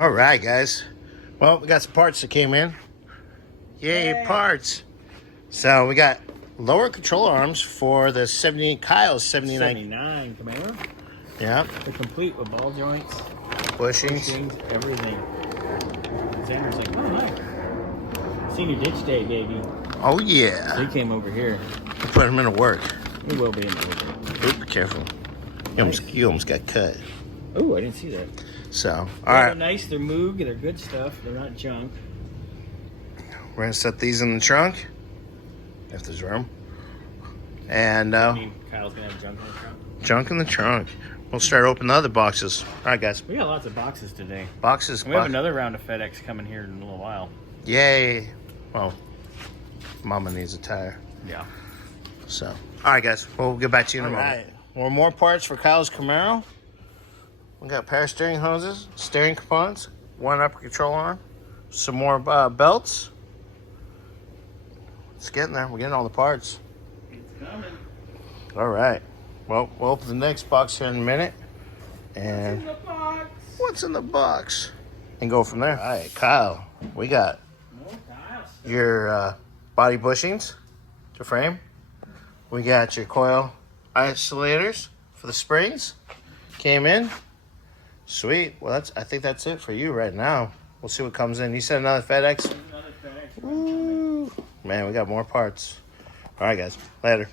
All right, guys. Well, we got some parts that came in. Yay, parts. So we got lower control arms for the Kyle's 79 Camaro. Yeah. They're complete with ball joints, bushings, everything. Xander's like, oh, nice. Senior ditch day, baby. Oh, yeah. So he came over here. We put him into work. He will be in the work. Oop, be careful. You almost got cut. Oh, I didn't see that. So, all right. right. They're nice. They're Moog. They're good stuff. They're not junk. We're going to set these in the trunk, if there's room. And Kyle's going to have junk in the trunk. Junk in the trunk. We'll start opening the other boxes. All right, guys. We got lots of boxes today. Boxes. And we have another round of FedEx coming here in a little while. Yay. Well, Mama needs a tire. Yeah. So, all right, guys. We'll get back to you in a moment. All right. Well, more parts for Kyle's Camaro. We got a pair of steering hoses, steering components, one upper control arm, some more belts. It's getting there. We're getting all the parts. It's coming. All right. Well, we'll open the next box here in a minute. And What's in the box? What's in the box? And go from there. All right, Kyle. We got your body bushings to frame. We got your coil isolators for the springs. Came in. Sweet. Well, I think that's it for you right now. We'll see what comes in. You said another FedEx? Another FedEx. Ooh. Man, we got more parts. All right, guys. Later.